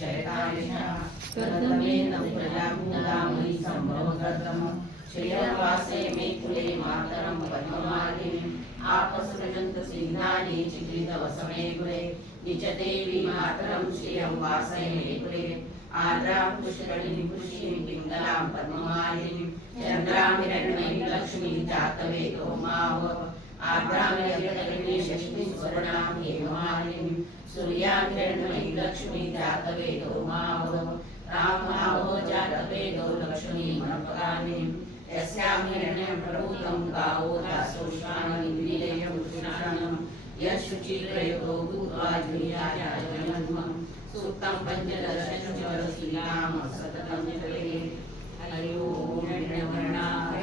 शयतानिशः कर्तमेन प्रजाभूतामयि सम्भवकर्तम् श्रियवासे मे कुले मातरं पद्ममालिनीम् आपसृजन्त सिन्धानि चित्रितवसमे कुले निचदेवी मातरं श्रियं वासये मे कुले आद्रां पुष्करिणीं पुष्यिं पिङ्गलां पद्ममालिनीं चन्द्रां हिरण्मयीं लक्ष्मीं जातवेदो माव आद्रां यज्ञकरिणीं शक्तिं स्वर्णां हेममालिनीं सूर्यां हिरण्मयीं लक्ष्मीं जातवेदो माव रामावो जातवेदो लक्ष्मीं मनपगामिनीं यस्यां हिरण्यं प्रभूतं गावो दासोष्णानि विनिलयं कृष्णानं यशुचित्रयो भूत्वा जुनियाजन्मं सूक्तं पञ्चदशं च वरसीनां सततं जले हरि ओं हिरण्यवर्णाय